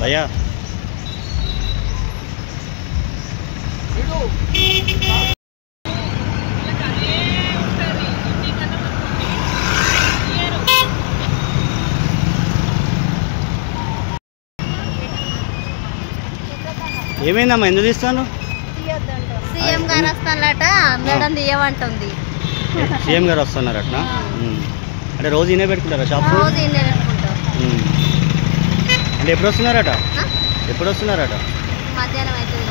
భయ్యా ఏమైందమ్మా ఎందుకు తీస్తాను సీఎం గారు వస్తానట మేడం తీయమంటుంది సీఎం గారు వస్తున్నారట అంటే రోజు ఈయనే పెట్టుకుంటారా షాప్ రోజు ఈయనే పెట్టుకుంటాం అంటే ఎప్పుడు వస్తున్నారట మధ్యాహ్నం అవుతుంది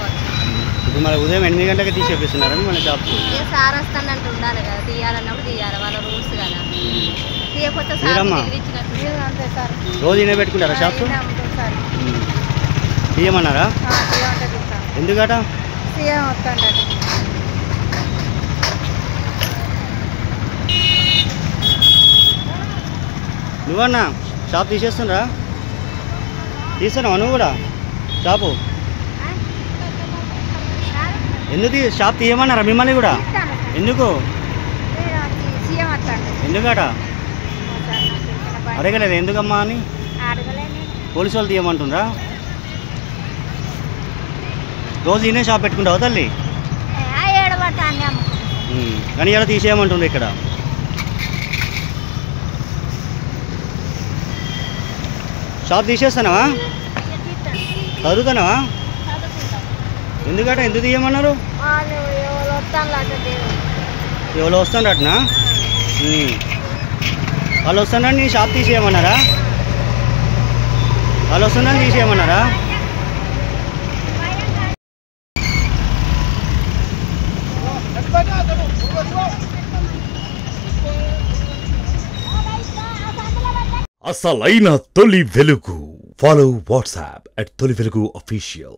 ఇప్పుడు మన ఉదయం 8 గంటలకి తీసేపిస్తున్నారని మన షాప్ సార్ వస్తానంటే ఉండాలి కదా తీయాలన్నప్పుడు తీయాలి వాళ్ళ రూల్స్ కదా తీయకపోతే రోజు ఈయనే పెట్టుకుంటారా షాప్ తీయమన్నారా ఎందుకట సీఎం వస్తాడు నువ్వన్నా షాప్ తీసేస్తుండ్రా తీస్తున్నావా నువ్వు కూడా షాపు ఎందుకు షాప్ తీయమన్నారా మిమ్మల్ని కూడా ఎందుకు ఎందుకట అడగలేదు ఎందుకమ్మా అని పోలీసు వాళ్ళు తీయమంటుండ్రా రోజు ఈయనే షాప్ పెట్టుకుంటావు తల్లి కానీ ఇలా తీసేయమంటుండ్రు ఇక్కడ షాప్ తీసేస్తానవా చదువుతానవా ఎందుకట ఎందుకు తీయమన్నారు ఎవరు వస్తాడటనా వాళ్ళు వస్తున్నారని నీ షాప్ తీసేయమన్నారా వాళ్ళు వస్తున్నారని తీసేయమన్నారా అసలైన తొలి వెలుగు. ఫాలో వాట్సాప్ @తొలి వెలుగు official.